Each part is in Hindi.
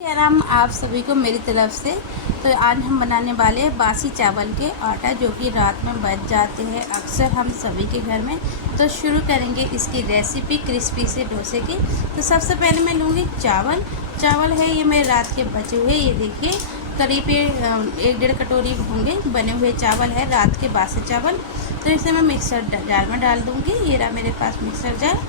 आराम आप सभी को मेरी तरफ से। तो आज हम बनाने वाले हैं बासी चावल के आटा, जो कि रात में बच जाते हैं अक्सर हम सभी के घर में। तो शुरू करेंगे इसकी रेसिपी क्रिस्पी से डोसे की। तो सबसे पहले मैं लूँगी चावल है ये मेरे रात के बचे हुए, ये देखिए करीब 1-1.5 कटोरी होंगे बने हुए चावल है, रात के बासी चावल। तो इसे मैं मिक्सर जार में डाल दूँगी। ये रहा मेरे पास मिक्सर जार।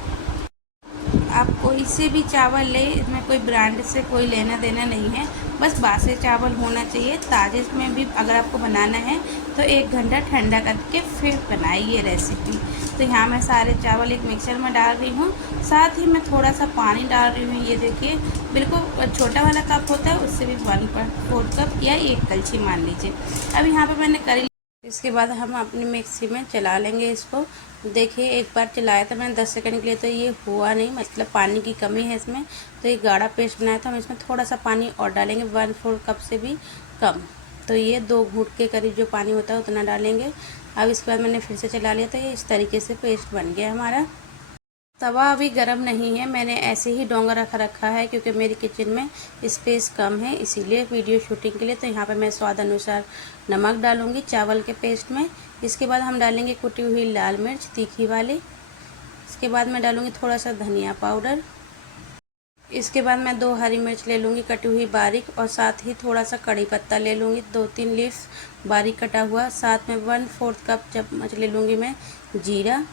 आप कोई से भी चावल ले, इसमें कोई ब्रांड से कोई लेना देना नहीं है, बस बासी चावल होना चाहिए। ताज़े में भी अगर आपको बनाना है तो 1 घंटा ठंडा करके फिर बनाइए ये रेसिपी। तो यहाँ मैं सारे चावल एक मिक्सर में डाल रही हूँ, साथ ही मैं थोड़ा सा पानी डाल रही हूँ। ये देखिए बिल्कुल छोटा वाला कप होता है उससे भी 1/4 कप या 1 कलछी मान लीजिए। अब यहाँ पर मैंने करी। इसके बाद हम अपनी मिक्सी में चला लेंगे इसको। देखिए एक बार चलाया था मैंने 10 सेकंड के लिए, तो ये हुआ नहीं, मतलब पानी की कमी है इसमें। तो ये गाढ़ा पेस्ट बनाया था, हम इसमें थोड़ा सा पानी और डालेंगे, 1/4 कप से भी कम। तो ये 2 घूंट के करीब जो पानी होता है उतना डालेंगे। अब इसके बाद मैंने फिर से चला लिया, तो ये इस तरीके से पेस्ट बन गया हमारा। तवा अभी गर्म नहीं है, मैंने ऐसे ही डोंगा रखा है क्योंकि मेरी किचन में स्पेस कम है, इसीलिए वीडियो शूटिंग के लिए। तो यहाँ पे मैं स्वाद अनुसार नमक डालूंगी चावल के पेस्ट में। इसके बाद हम डालेंगे कुटी हुई लाल मिर्च तीखी वाली। इसके बाद मैं डालूंगी थोड़ा सा धनिया पाउडर। इसके बाद मैं 2 हरी मिर्च ले लूँगी कटी हुई बारीक, और साथ ही थोड़ा सा कड़ी पत्ता ले लूँगी, 2-3 लीफ बारीक कटा हुआ। साथ में 1/4 कप चम्मच ले लूँगी मैं जीरा।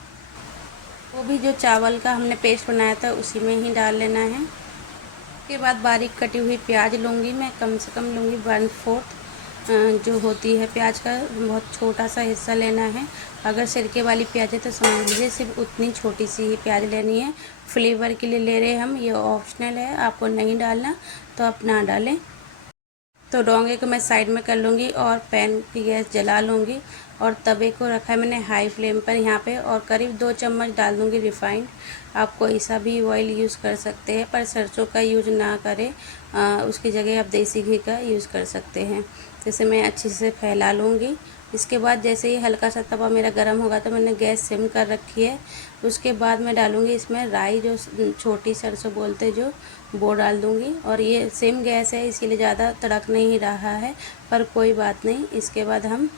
वो भी जो चावल का हमने पेस्ट बनाया था उसी में ही डाल लेना है। उसके बाद बारीक कटी हुई प्याज लूँगी मैं, कम से कम लूँगी 1/4 जो होती है प्याज का, बहुत छोटा सा हिस्सा लेना है। अगर सिरके वाली प्याज है तो समझ लीजिए सिर्फ उतनी छोटी सी ही प्याज लेनी है। फ्लेवर के लिए ले रहे हैं हम, ये ऑप्शनल है, आपको नहीं डालना तो आप ना डालें। तो डोंगे को मैं साइड में कर लूँगी और पैन की गैस जला लूँगी, और तवे को रखा है मैंने हाई फ्लेम पर यहाँ पे, और करीब 2 चम्मच डाल दूँगी रिफाइंड। आप कोई सा भी ऑयल यूज़ कर सकते हैं, पर सरसों का यूज़ ना करें, उसकी जगह आप देसी घी का यूज़ कर सकते हैं। जैसे मैं अच्छे से फैला लूँगी। इसके बाद जैसे ही हल्का सा तवा मेरा गर्म होगा तो मैंने गैस सिम कर रखी है। उसके बाद मैं डालूँगी इसमें राई, जो छोटी सरसों बोलते जो, वो डाल दूँगी। और ये सेम गैस है इसीलिए ज़्यादा तड़क नहीं रहा है, पर कोई बात नहीं। इसके बाद हम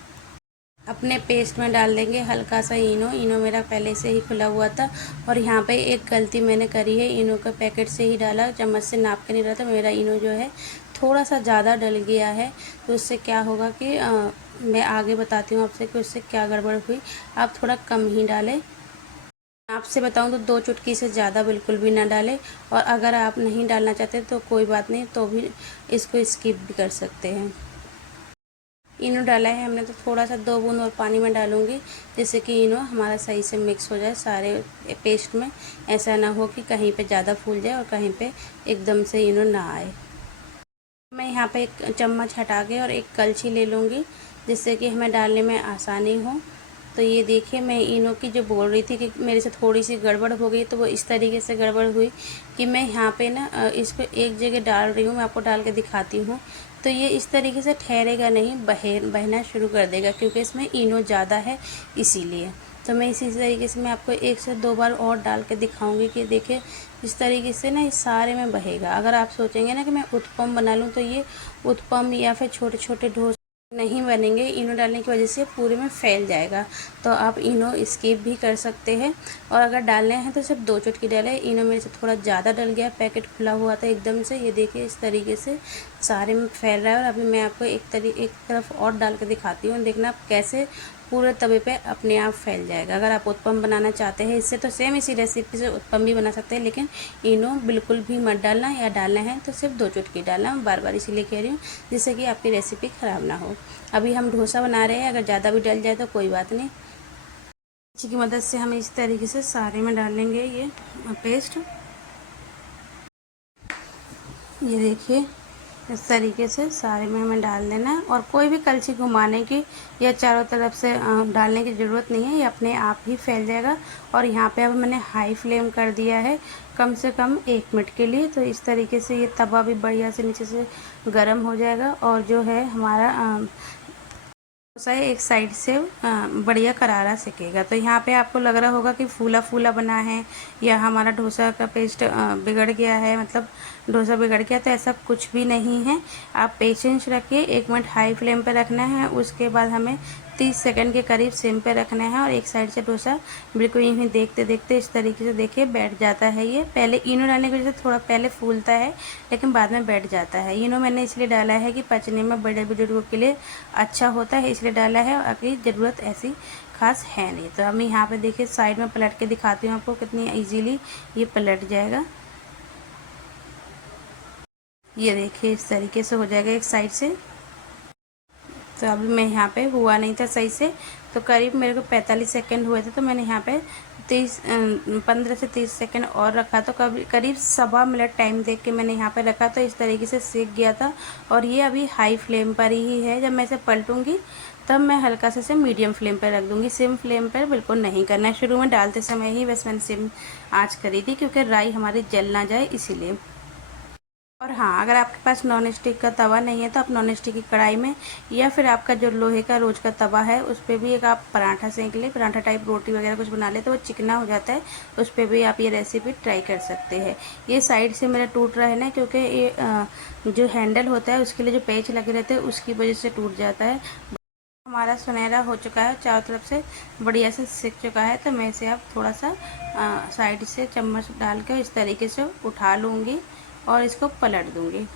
अपने पेस्ट में डाल देंगे हल्का सा इनो मेरा पहले से ही खुला हुआ था। और यहाँ पे एक गलती मैंने करी है, इनो का पैकेट से ही डाला, चम्मच से नाप के नहीं रहा था। मेरा इनो जो है थोड़ा सा ज़्यादा डल गया है, तो उससे क्या होगा कि मैं आगे बताती हूँ आपसे कि उससे क्या गड़बड़ हुई। आप थोड़ा कम ही डालें। आपसे बताऊं तो 2 चुटकी से ज़्यादा बिल्कुल भी ना डालें। और अगर आप नहीं डालना चाहते तो कोई बात नहीं, तो भी इसको स्किप भी कर सकते हैं। इनो डाला है हमने तो थोड़ा सा 2 बूंद और पानी में डालूंगी, जिससे कि इनो हमारा सही से मिक्स हो जाए सारे पेस्ट में। ऐसा ना हो कि कहीं पे ज़्यादा फूल जाए और कहीं पे एकदम से इनो ना आए। मैं यहाँ पे एक चम्मच हटा के और एक कलछी ले लूँगी, जिससे कि हमें डालने में आसानी हो। तो ये देखिए मैं इनो की जो बोल रही थी कि मेरे से थोड़ी सी गड़बड़ हो गई, तो वो इस तरीके से गड़बड़ हुई कि मैं यहाँ पे ना इसको एक जगह डाल रही हूँ, मैं आपको डाल के दिखाती हूँ। तो ये इस तरीके से ठहरेगा नहीं, बहना शुरू कर देगा, क्योंकि इसमें इनो ज़्यादा है इसीलिए। तो मैं इसी तरीके से मैं आपको 1 से 2 बार और डाल के दिखाऊंगी कि देखिए इस तरीके से ना इस सारे में बहेगा। अगर आप सोचेंगे ना कि मैं उत्पम बना लूँ, तो ये उत्पम या फिर छोटे छोटे डोसे नहीं बनेंगे, इनो डालने की वजह से पूरे में फैल जाएगा। तो आप इनो स्किप भी कर सकते हैं, और अगर डालने हैं तो सिर्फ 2 चुटकी डालें। इनो मेरे से थोड़ा ज़्यादा डल गया, पैकेट खुला हुआ था एकदम से। ये देखिए इस तरीके से सारे में फैल रहा है। और अभी मैं आपको एक तरफ और डाल के दिखाती हूँ, देखना आप कैसे पूरे तवे पे अपने आप फैल जाएगा। अगर आप उत्पम बनाना चाहते हैं इससे, तो सेम इसी रेसिपी से उत्पम भी बना सकते हैं, लेकिन इनो बिल्कुल भी मत डालना, या डालना है तो सिर्फ 2 चुटकी डालना। बार बार इसीलिए कह रही हूँ, जिससे कि आपकी रेसिपी ख़राब ना हो। अभी हम डोसा बना रहे हैं, अगर ज़्यादा भी डल जाए तो कोई बात नहीं। इसी की मदद से हम इस तरीके से सारे में डाल लेंगे ये पेस्ट। ये देखिए इस तरीके से सारे में हमें डाल देना है, और कोई भी कलछी घुमाने की या चारों तरफ से डालने की ज़रूरत नहीं है, ये अपने आप ही फैल जाएगा। और यहाँ पे अब मैंने हाई फ्लेम कर दिया है कम से कम 1 मिनट के लिए। तो इस तरीके से ये तवा भी बढ़िया से नीचे से गर्म हो जाएगा, और जो है हमारा डोसा एक साइड से बढ़िया करारा सेकेगा। तो यहाँ पे आपको लग रहा होगा कि फूला फूला बना है, या हमारा डोसा का पेस्ट बिगड़ गया है, मतलब डोसा बिगड़ गया, तो ऐसा कुछ भी नहीं है। आप पेशेंस रखिए, 1 मिनट हाई फ्लेम पे रखना है, उसके बाद हमें 30 सेकंड के करीब सिम पे रखना है। और एक साइड से डोसा बिल्कुल यूँ देखते देखते इस तरीके से देखिए बैठ जाता है। ये पहले इनो डालने की वजह से थोड़ा पहले फूलता है, लेकिन बाद में बैठ जाता है। इनो मैंने इसलिए डाला है कि पचने में बड़े बुजुर्गों के लिए अच्छा होता है, इसलिए डाला है, बाकी ज़रूरत ऐसी खास है नहीं। तो हम यहाँ पे देखिए साइड में पलट के दिखाती हूँ आपको कितनी इजीली ये पलट जाएगा। ये देखिए इस तरीके से हो जाएगा एक साइड से। तो अभी मैं यहाँ पे हुआ नहीं था सही से, तो करीब मेरे को 45 सेकंड हुए थे, तो मैंने यहाँ पे 15 से 30 सेकंड और रखा। तो करीब 1.25 मिनट टाइम देख के मैंने यहाँ पे रखा, तो इस तरीके से सीख गया था। और ये अभी हाई फ्लेम पर ही है। जब मैं इसे पलटूंगी तब मैं हल्का से इसे मीडियम फ्लेम पर रख दूंगी, सिम फ्लेम पर बिल्कुल नहीं करना है। शुरू में डालते समय ही बस मैंने सिम आँच करी थी, क्योंकि राई हमारी जल ना जाए इसीलिए। और हाँ, अगर आपके पास नॉन स्टिक का तवा नहीं है तो आप नॉन स्टिक की कढ़ाई में, या फिर आपका जो लोहे का रोज का तवा है उस पर भी एक आप पराठा सेंक ले, पराठा टाइप रोटी वगैरह कुछ बना ले, तो वो चिकना हो जाता है। उस पर भी आप ये रेसिपी ट्राई कर सकते हैं। ये साइड से मेरा टूट रहा है ना, क्योंकि ये जो हैंडल होता है उसके लिए जो पेच लगे रहते हैं उसकी वजह से टूट जाता है। हमारा सुनहरा हो चुका है, चारों तरफ से बढ़िया से सिक चुका है। तो मैं इसे अब थोड़ा सा साइड से चम्मच डाल कर इस तरीके से उठा लूँगी और इसको पलट दूँगी।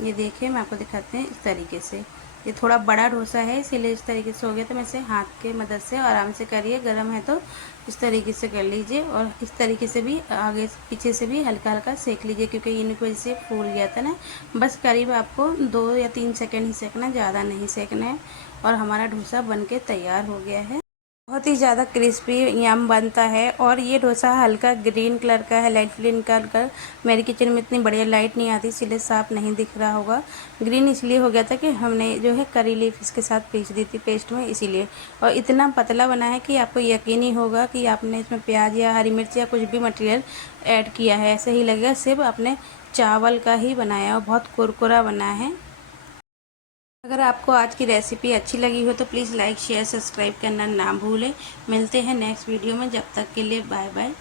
ये देखिए मैं आपको दिखाते हैं इस तरीके से। ये थोड़ा बड़ा डोसा है इसीलिए इस तरीके से हो गया, तो मैं इसे हाथ के मदद से आराम से करिए। गर्म है तो इस तरीके से कर लीजिए, और इस तरीके से भी आगे पीछे से भी हल्का हल्का सेक लीजिए, क्योंकि इनकी वजह से फूल गया था ना। बस करीब आपको 2 या 3 सेकंड ही सेकना, ज़्यादा नहीं सेकना है। और हमारा डोसा बनके तैयार हो गया है। बहुत ही ज़्यादा क्रिस्पी यम बनता है। और ये डोसा हल्का ग्रीन कलर का है, लाइट ग्रीन कलर का। मेरी किचन में इतनी बढ़िया लाइट नहीं आती, इसलिए साफ नहीं दिख रहा होगा। ग्रीन इसलिए हो गया था कि हमने जो है करी लीफ इसके साथ पीस दी थी पेस्ट में, इसीलिए। और इतना पतला बना है कि आपको यकीन ही होगा कि आपने इसमें प्याज या हरी मिर्च या कुछ भी मटेरियल ऐड किया है, ऐसे ही लगेगा सिर्फ आपने चावल का ही बनाया, और बहुत कुरकुरा बना है। अगर आपको आज की रेसिपी अच्छी लगी हो तो प्लीज़ लाइक शेयर सब्सक्राइब करना ना भूलें। मिलते हैं नेक्स्ट वीडियो में, जब तक के लिए बाय बाय।